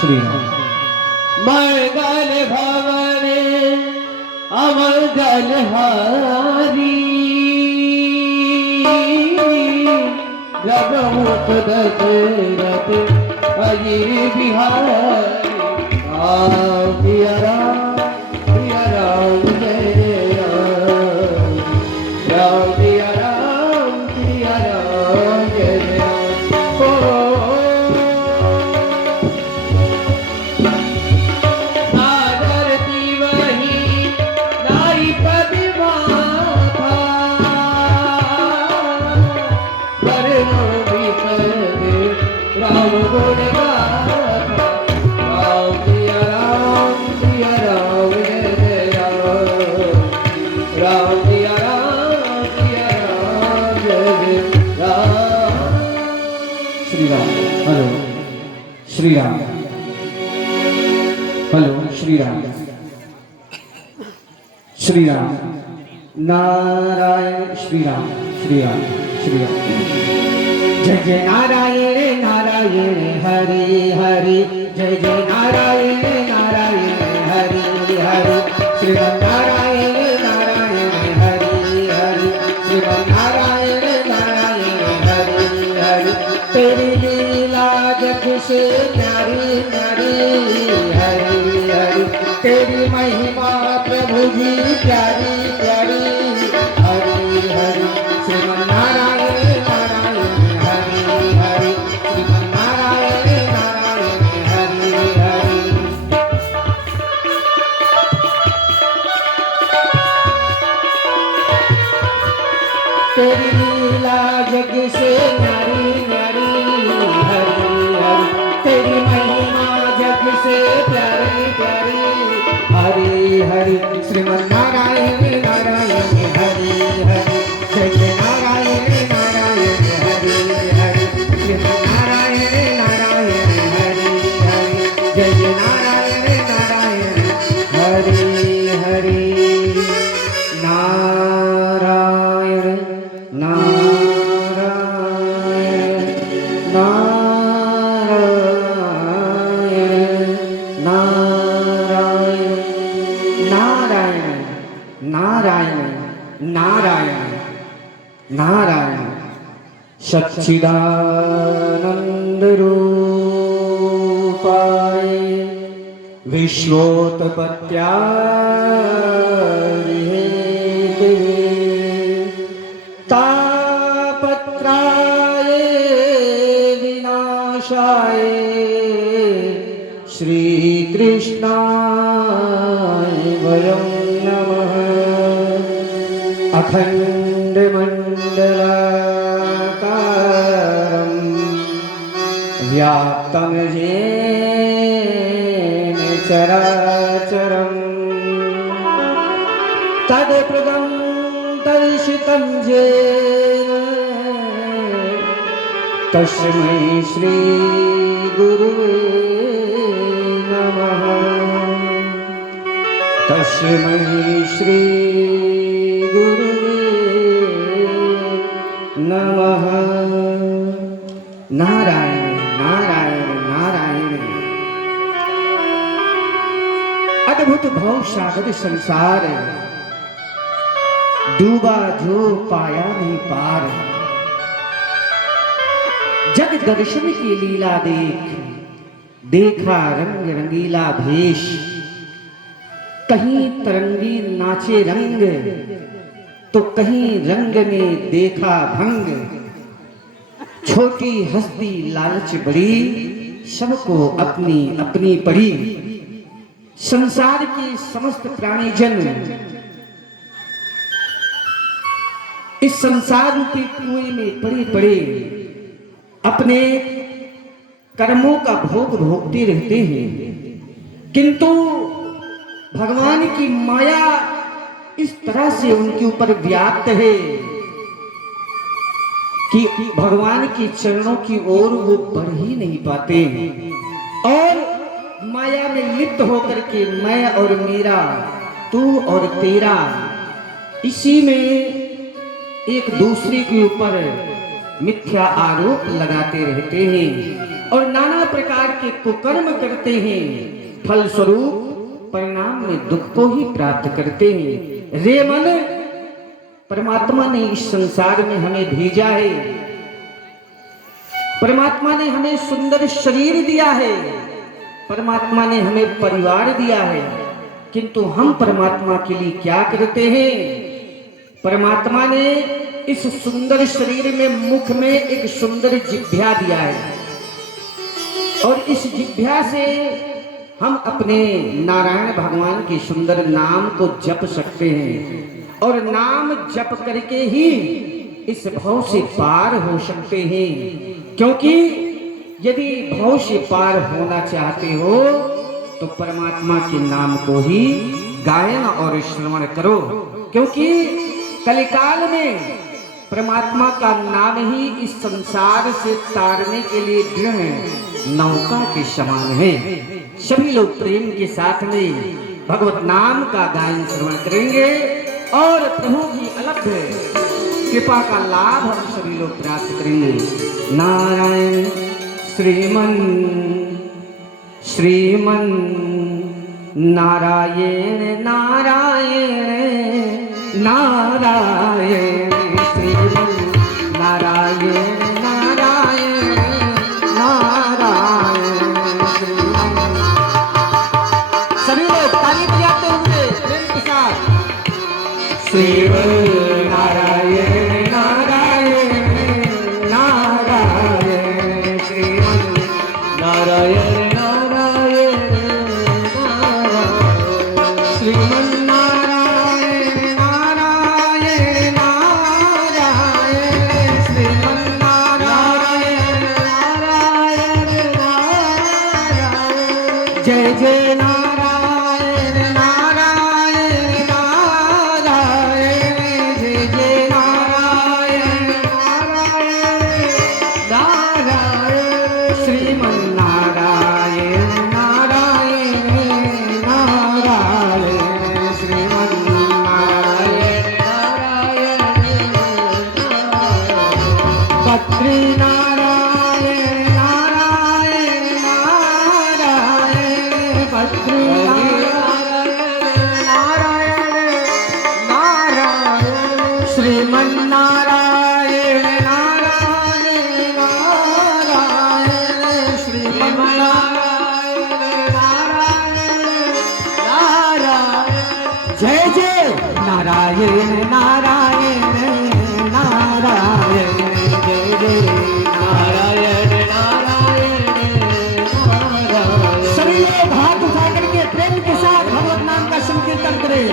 श्री राम। मंगल भवने अमंगल हारी जब मुख दशरथ अजीर बिहारी राम सिया राम जय राम राम सिया राम जय राम आदरती वही नारी पदमाथा करनो विसर्ग राम गुण गाथा राम सिया राम जय राम राम सिया राम जय राम। श्री राम। हेलो श्री राम। हेलो श्री राम। श्री राम। नारायण श्री राम। श्री राम। श्री राम। जय जय नारायण नारायण हरि हरि जय जय नारायण नारायण हरि हरि श्रीमन नारायण नारायण हरि हरि श्रीमन नारायण नारायण हरि हरि तेरी लीला जग से प्यारी प्यारी हरि हरि तेरी महिमा प्रभु जी प्यारी प्यारी हरि हरि श्रीमन नारायण नारायण हरि हरि श्रीमन नारायण नारायण हरि हरि तेरी लीला जग से न्यारी न्यारी हरि हरि तेरी महिमा जग से प्यारी प्यारी हरि हरि श्रीमन नारायण नारायण हरि हरि जय जय नारायण नारायण हरि हरि श्रीमन नारायण नारायण हरि हरि जय जय नारायण नारायण हरि हरि नारायण नारायण नारायण नारायण नारायण नारायण नारायण सच्चिदानंद रूपाय विश्वोत्पत्त्याय तापत्राय विनाशाय श्रीकृष्णाय वयं नमः अखण्डमण्डलाकारं व्याप्तं येन चराचरं तत्पदं दर्शितं येन तस्मै श्री गुरुवे नमः तस्मै श्री गुरुवे नमः। नारायण नारायण नारायण अद्भुत भव सागर संसार डूबा जो पाया नहीं पार जग दर्शन की लीला देख देखा रंग रंगीला भेष कहीं तरंगी नाचे रंग तो कहीं रंग में देखा भंग छोटी हस्ती लालच बड़ी सबको अपनी अपनी पड़ी संसार के समस्त प्राणी जन इस संसार रूपी कुएं में पड़े पड़े अपने कर्मों का भोग भोगते रहते हैं किंतु भगवान की माया इस तरह से उनके ऊपर व्याप्त है कि भगवान के चरणों की ओर वो बढ़ ही नहीं पाते और माया में लिप्त होकर के मैं और मेरा तू और तेरा इसी में एक दूसरे के ऊपर मिथ्या आरोप लगाते रहते हैं और नाना प्रकार के कुकर्म करते हैं, फलस्वरूप परिणाम में दुख को ही प्राप्त करते हैं। रे मन, परमात्मा ने इस संसार में हमें भेजा है, परमात्मा ने हमें सुंदर शरीर दिया है, परमात्मा ने हमें परिवार दिया है, किंतु हम परमात्मा के लिए क्या करते हैं? परमात्मा ने इस सुंदर शरीर में मुख में एक सुंदर जिह्वा दिया है और इस जिह्वा से हम अपने नारायण भगवान के सुंदर नाम को जप सकते हैं और नाम जप करके ही इस भव से पार हो सकते हैं। क्योंकि यदि भव से पार होना चाहते हो तो परमात्मा के नाम को ही गायन और श्रवण करो, क्योंकि कलिकाल में परमात्मा का नाम ही इस संसार से तारने के लिए दृढ़ नौका के समान है। सभी लोग प्रेम के साथ में भगवत नाम का गायन श्रवण करेंगे और प्रभु की अलग कृपा का लाभ हम सभी लोग प्राप्त करेंगे। नारायण श्रीमन श्रीमन नारायण नारायण नारायण श्रीमन नारायण नारायण नारायण श्रीमन। सभी लोग ताली बजाते हुए प्रेम के साथ श्रीमन नारायण नारायण नारायण श्रीमन नारायण जय जय नारायण नारायण नारायण जय जय नारायण नारायण नारायण श्रीमन नारायण नारायण नारायण श्रीमन नारायण नारायण बद्री नारायण नारायण नारायण बद्री नारायण नारायण श्रीमन नारायण नारायण नारायण श्रीमन नारायण नारायण नारायण जय जय नारायण नारायण नारायण जय जय नारायण नारायण नारायण। सभी लोग हाथ उठा करके प्रेम के साथ भगवत नाम का संकीर्तन करें।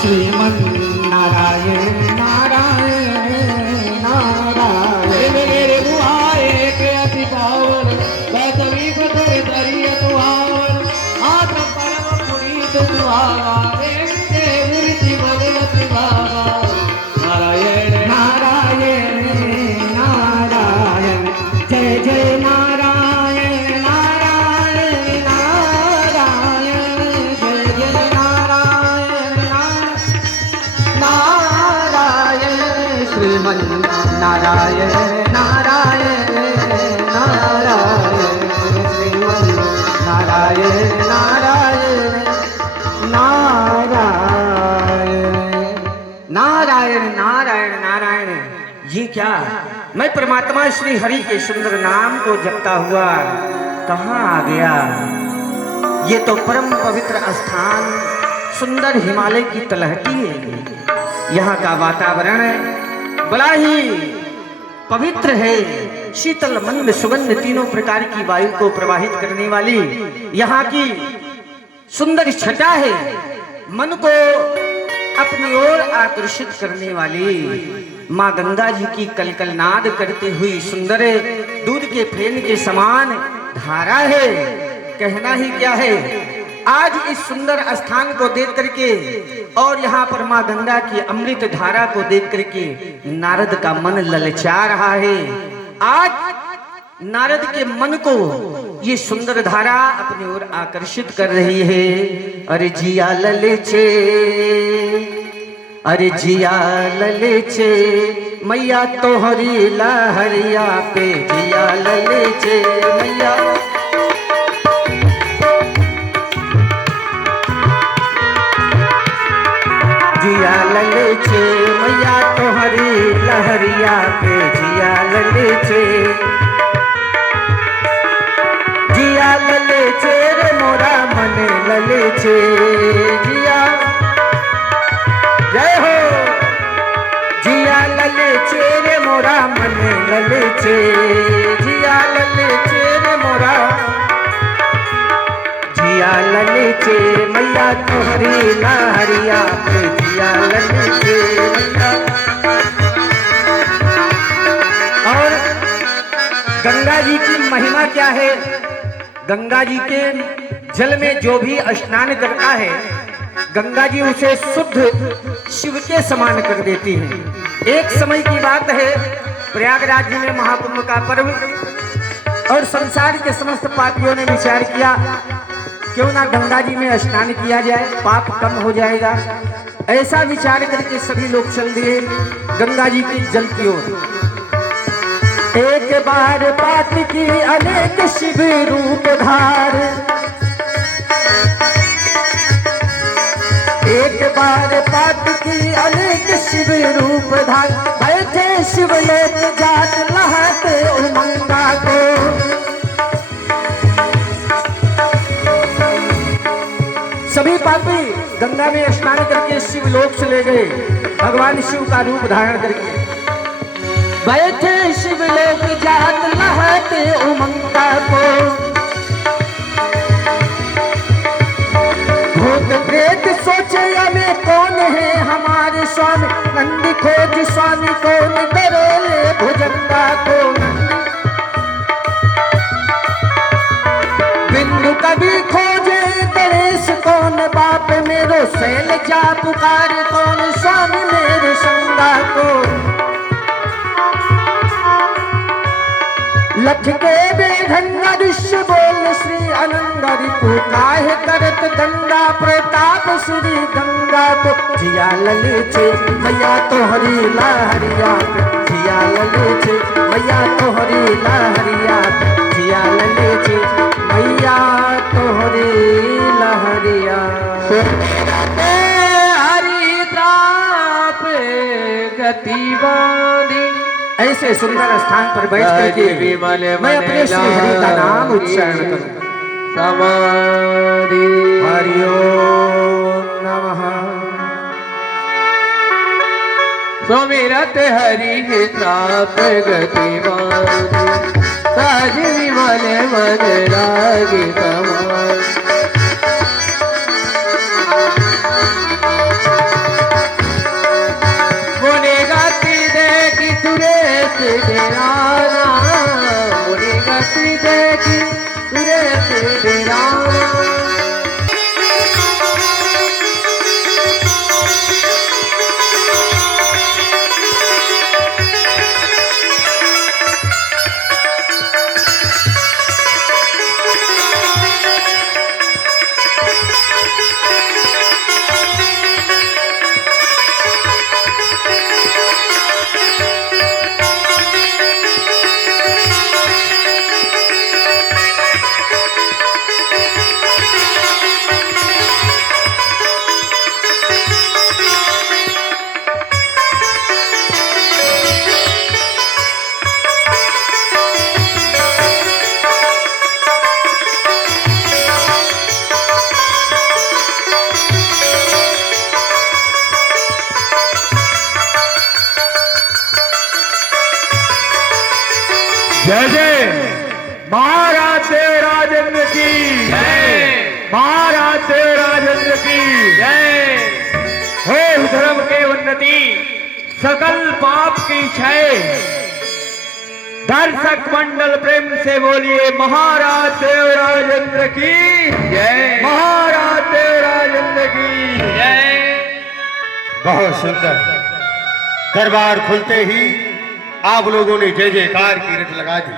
श्रीमन नारायण नारायण नारायण मेरे दुआए के अति पावन वैतवी पतर दरिय दुआवन आत्म परम पुनीत दुआवा देवृति भगवती बाबा नारायण नारायण नारायण जय जय नारायण नारायण नारायण जय जय नारायण नारायण श्रीमन नारायण नारायण नारायण श्रीमन नारायण नारायण नारायण नारायण नारायण। ये क्या, मैं परमात्मा श्री हरि के सुंदर नाम को जपता हुआ कहाँ आ गया? ये तो परम पवित्र स्थान सुंदर हिमालय की तलहटी है। यहाँ का वातावरण बड़ा ही पवित्र है, शीतल मंद सुगंध तीनों प्रकार की वायु को प्रवाहित करने वाली यहाँ की सुंदर छटा है, मन को अपनी ओर आकर्षित करने वाली माँ गंगा जी की कलकलनाद करती हुई सुंदर दूध के फेन के समान धारा है। कहना ही क्या है। आज इस सुंदर स्थान को देख करके और यहाँ पर माँ गंगा की अमृत धारा को देख करके नारद का मन ललचा रहा है। आज नारद के मन को ये सुंदर धारा अपनी ओर आकर्षित कर रही है। अरे जिया ललचे, अरे जिया ललचे, मैया तोहरी लहरिया पे जिया ललचे मैया जिया ललचे मैया तोहरी लहरिया पे जिया ललचे जिया ललचे रे मोरा मन ललचे जिया जय हो जिया ललचे रे मोरा मन ललचे जिया ललचे रे मोरा जिया ललचे मैया तोहरी लहरिया पे जिया ललचे मैया। और गंगा जी की महिमा क्या है? गंगा जी के जल में जो भी स्नान करता है गंगा जी उसे शुद्ध शिव के समान कर देती है। एक समय की बात है, प्रयागराज जी में महाकुंभ का पर्व और संसार के समस्त पापियों ने विचार किया क्यों ना गंगा जी में स्नान किया जाए, पाप कम हो जाएगा। ऐसा विचार करके सभी लोग चल दिए गंगा जी के जल की ओर। एक बार बात की अनेक शिव रूप धार, एक बार बात की अनेक शिव रूप धार, बैठे शिवलोक जात लहते उमंगा को। सभी पापी गंगा में स्नान करके शिवलोक चले गए भगवान शिव का रूप धारण करके। बैठे शिवलोक जात लहते उमंगा को, भूत प्रेत सोचे हमें कौन है हमारे स्वामी, नंदी खोज स्वामी कौन करोले भुजंगा को। बिंदु कभी खोजे गणेश कौन बाप मेरो, शैल जा पुकार कौन स्वामी मेरे संगा को। लख के बेढंगा ऋषि बोल श्री अनंगरी को, काहे करत दंगा प्रताप श्री गंगा को। जिया ललचे मैया तोहरी लहरिया पे जिया ललचे मैया तोहरी लहरिया पे जिया ललचे मैया तोहरी लहरिया। हरिद्राप गति बांधी, ऐसे सुंदर स्थान पर बैठ करके मैं अपने श्री हरि का नाम उच्चारण करूं। समाधि हरि ओम नमः। सुमिरत हरि के त्राप गति बांधी, साज विमल मन रागे समाधि। मुनि गति देखी सुरेश डेराना, मुनि गति देखी सुरेश डेराना। जय जय महाराज देव राजेंद्र की जय, महाराज देव राजेंद्र की जय। हो धर्म के उन्नति, सकल पाप की क्षय। दर्शक मंडल प्रेम से बोलिए महाराज देव राजेंद्र की जय, महाराज देव राजेंद्र की जय। बहुत सुंदर। दरबार खुलते ही आप लोगों ने जय जयकार की रट लगा दी,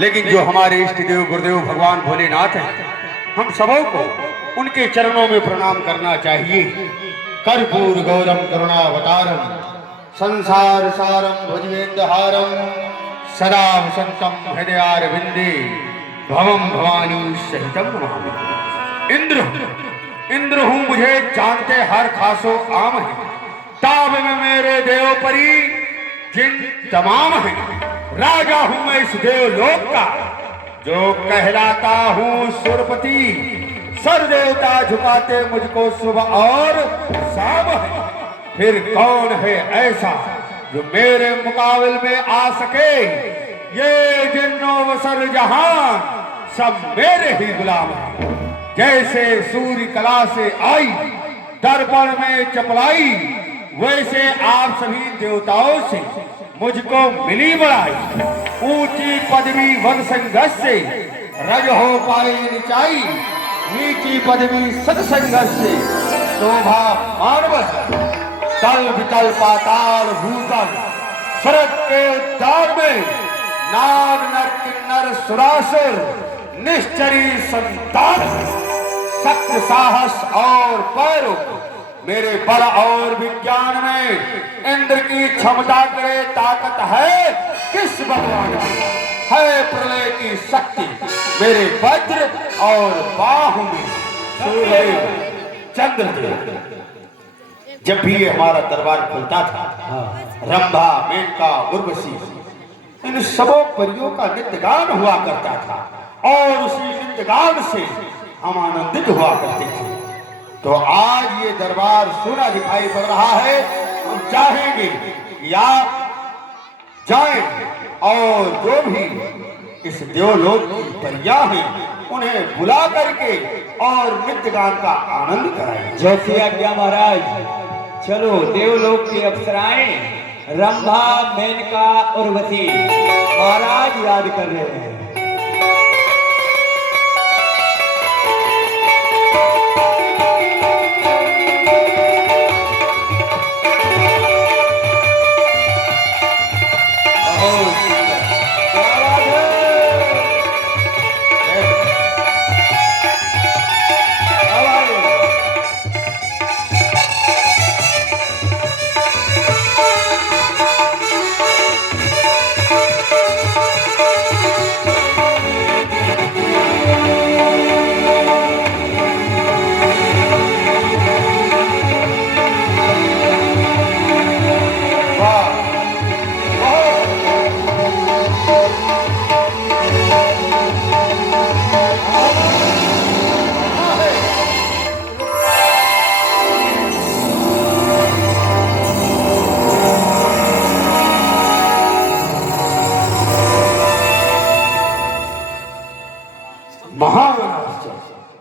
लेकिन जो हमारे इष्ट देव गुरुदेव भगवान भोलेनाथ हैं, हम सबों को उनके चरणों में प्रणाम करना चाहिए। कर्पूर गौरम करुणावतारम संसार सारम भुजगेन्द्रहारम सदा वसंतम हृदयारविंदे भवम भवानी सहितम नमामि। इंद्र हूँ मुझे जानते हर खासो आम है, ताब में मेरे देव परी जिन तमाम है। राजा हूँ मैं इस देवलोक का, जो कहलाता हूँ सुरपति। सर देवता झुकाते मुझको सुबह और शाम है। फिर कौन है ऐसा जो मेरे मुकाबले में आ सके। ये जिन्नो वसर जहां सब मेरे ही गुलाम हैं। जैसे सूर्य कला से आई दर्पण में चपलाई, वैसे आप सभी देवताओं से मुझको मिली बड़ाई। ऊंची पदवी वन संघर्ष से रज हो पाई निचाई, नीची पदवी सत्संघर्ष से शोभा मानव। तल वितल पाताल भूतल स्वर्ग के उद्धार में नाग नर किन्नर सुरासुर निश्चरी संतान। सख्त साहस और पैरों मेरे बल और विज्ञान में इंद्र की क्षमता करे ताकत है किस भगवान में। है प्रलय की शक्ति मेरे वज्र और बाहु में सूर्यदेव चंद्रदेव। जब भी ये हमारा दरबार खुलता था, रंभा मेनका उर्वशी इन सबों परियों का नित्य गान हुआ करता था और उसी नित्य गान से हम आनंदित हुआ करते थे। तो आज ये दरबार सूना दिखाई पड़ रहा है। हम चाहेंगे कि आप जाएं और जो भी इस देवलोक की परियां हैं उन्हें बुला करके और नित्य गान का आनंद कराएं। जैसी आज्ञा महाराज। चलो देवलोक की अप्सराएं रंभा मेनका उर्वशी महाराज याद कर रहे हैं।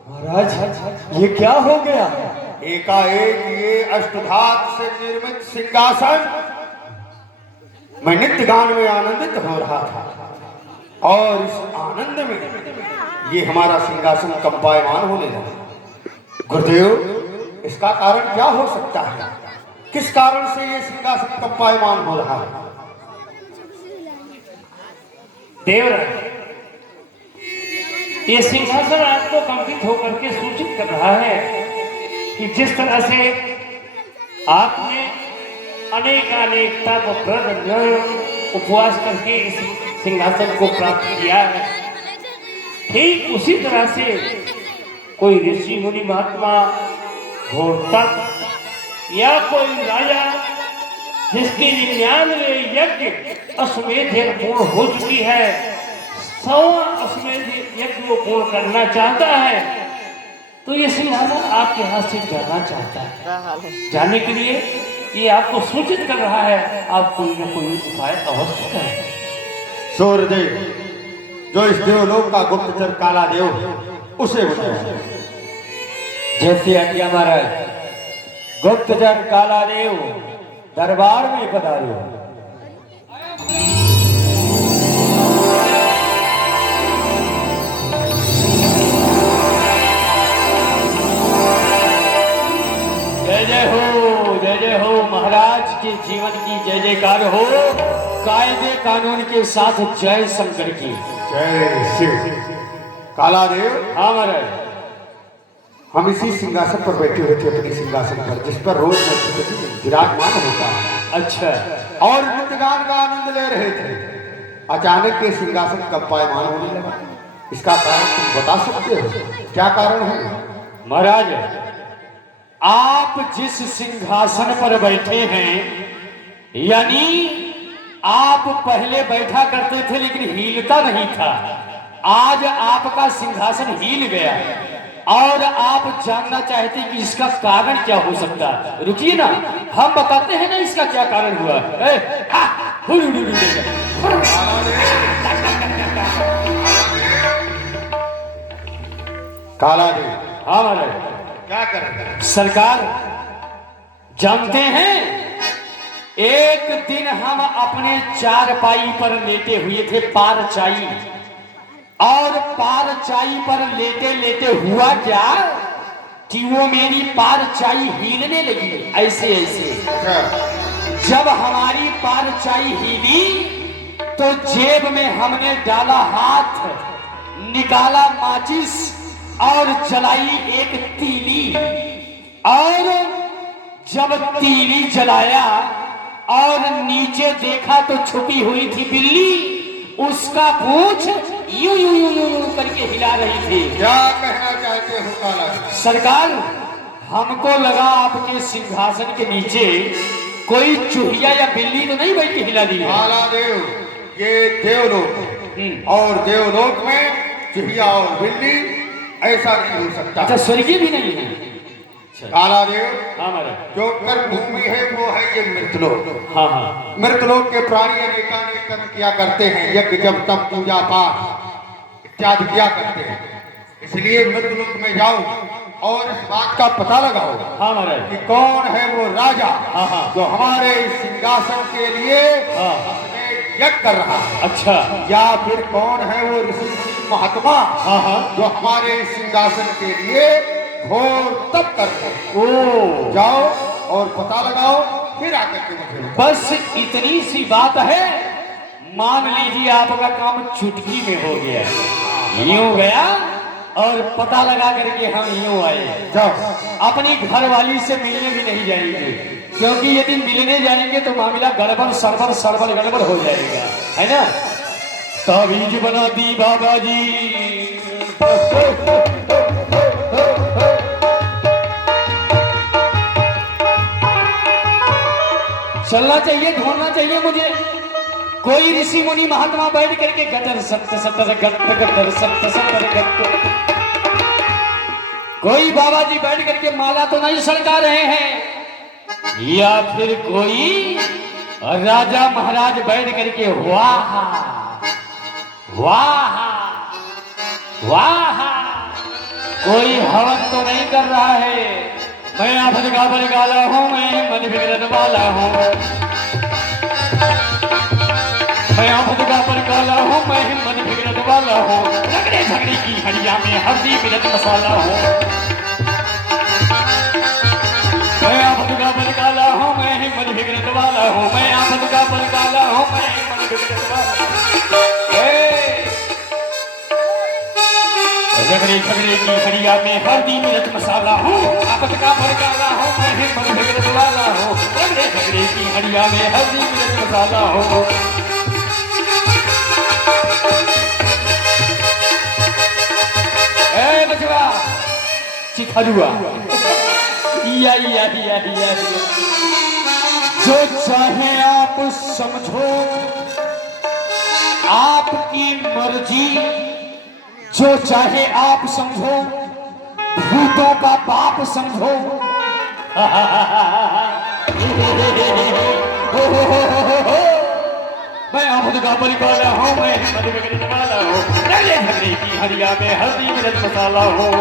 महाराज ये क्या हो गया। एकाएक ये अष्टधात से निर्मित सिंहासन मैं नित्य गान में आनंदित हो रहा था और इस आनंद में ये हमारा सिंहासन कंपायमान होने लगा। गुरुदेव इसका कारण क्या हो सकता है। किस कारण से ये सिंहासन कंपायमान हो रहा है। देवराज ये सिंहासन आपको कंपित होकर के सूचित कर रहा है कि जिस तरह से आपने अनेकता को व्रत उपवास करके इस सिंहासन को प्राप्त किया है, ठीक उसी तरह से कोई ऋषि मुनि महात्मा घोरतक या कोई राजा जिसकी 99 यज्ञ अश्वमेध पूर्ण हो चुकी है, 100वां अश्वमेध यज्ञ को पूर्ण करना चाहता है, तो ये सिंहासन आपके हाथ से जाना चाहता है। जाने के लिए ये आपको सूचित कर रहा है, आप कोई न कोई उपाय अवश्य करें। सूर्यदेव जो इस देवलोक का गुप्तचर काला देव उसे बताया। जैसे आज्ञा महाराज। गुप्तचर काला देव दरबार में पधारे। जय जय हो महाराज के जीवन की जय जयकार हो। कायदे कानून के साथ जय शंकर की जय शिव। काला देव हाँ महाराज। हम इसी सिंहासन पर बैठे हुए थे, अपने सिंहासन पर जिस पर रोज मैं विराजमान होता है। अच्छा और नृत्यगान का आनंद ले रहे थे। अचानक के सिंहासन का पायमान होने लगा। इसका कारण तुम बता सकते हो? क्या कारण है? महाराज, आप जिस सिंहासन पर बैठे हैं, यानी आप पहले बैठा करते थे लेकिन हिलता नहीं था, आज आपका सिंहासन हिल गया और आप जानना चाहते हैं कि इसका कारण क्या हो सकता है। रुकिए ना, हम बताते हैं ना इसका क्या कारण हुआ। काला देव, हाँ महाराज। क्या कर रहे हैं? सरकार, जानते हैं एक दिन हम अपने चारपाई पर लेटे हुए थे, पारचाई, और पारचाई पर लेटे लेटे हुआ क्या कि वो मेरी पारचाई हिलने लगी ऐसे ऐसे। जब हमारी पारचाई हिली तो जेब में हमने डाला हाथ, निकाला माचिस और जलाई एक तीली, और जब तीली जलाया और नीचे देखा तो छुपी हुई थी बिल्ली, उसका पूंछ यूं यूं यूं यूं यूं करके हिला रही थी। क्या कहना चाहते हो काला देव? सरकार, हमको लगा आपके सिंहासन के नीचे कोई चूहिया या बिल्ली तो नहीं बैठ के हिला दी है। काला देव, ये देवलोक और देवलोक में चिड़िया और बिल्ली ऐसा नहीं हो सकता। अच्छा, स्वर्गीय भी नहीं है। काला देव, हाँ महाराज। जो कर्म भूमि है वो है ये मृतलोक। हाँ हाँ। मृतलोक के प्राणी अनेकानेक कर्म किया करते हैं, यज्ञ जब तब पूजा पाठ इत्यादि किया करते हैं। इसलिए मृतलोक में जाओ और इस बात का पता लगाओ हाँ महाराज। कि कौन है वो राजा हाँ हाँ। जो हमारे इस सिंहासन के लिए हाँ। यज्ञ कर रहा है, अच्छा। या फिर कौन है वो ऋषि महात्मा हाँ हाँ। जो हमारे इस सिंहासन के लिए घोर तप करते हैं। ओ, जाओ और पता लगाओ, फिर आकर के मुझे बस इतनी सी बात है। मान लीजिए आपका काम चुटकी में हो गया, यूं गया और पता लगा करके हम यूं आए। जाओ। अपनी घरवाली से मिलने भी नहीं जाएंगे, क्योंकि यदि मिलने जाएंगे तो मामला गड़बड़ सड़बड़ सड़बड़ गड़बड़ हो जाएगा, है ना। ताबीज बना दी बाबा जी। चलना चाहिए, ढूंढना चाहिए मुझे कोई ऋषि मुनि महात्मा बैठ करके गटर सत्य सत्तर गटर सत्य सत्तर गट, कोई बाबा जी बैठ करके माला तो नहीं सड़का रहे हैं, या फिर कोई राजा महाराज बैठ करके वाह वाह वाह कोई हवन तो नहीं कर रहा है। मैं आफत का बरगाला हूँ, मैं मन बिगड़ने वाला हूँ, मैं आफत का बरगाला हूँ, मैं मन बिगड़ने वाला हूँ, झगड़े झगड़े की हड़िया में हल्दी मिर्च मसाला हूँ। मैं आफत का बरगाला हूँ, मैं मन बिगड़ने वाला हूँ, मैं आफत का बरगाला हूँ, मैं मन बिगड़ने वाला हूँ। झगड़े झगड़े की हड़िया में हल्दी मिर्च मसाला हूँ, आफत का बरगाला हूँ, मैं मन बिगड़ने वाला हूँ, झगड़े झगड़े की हड़िया में हल्दी मिर्च मसाला हूँ। ए बचवा चिखरुआ, या जो चाहे आप समझो, आपकी मर्जी, जो चाहे आप समझो, भूतों का बाप समझो। मैं आफत का बरगाला हूँ, मैं मन बिगड़ने वाला हूँ, झगड़े झगड़े की हड़िया में हल्दी मिर्च मसाला हूँ।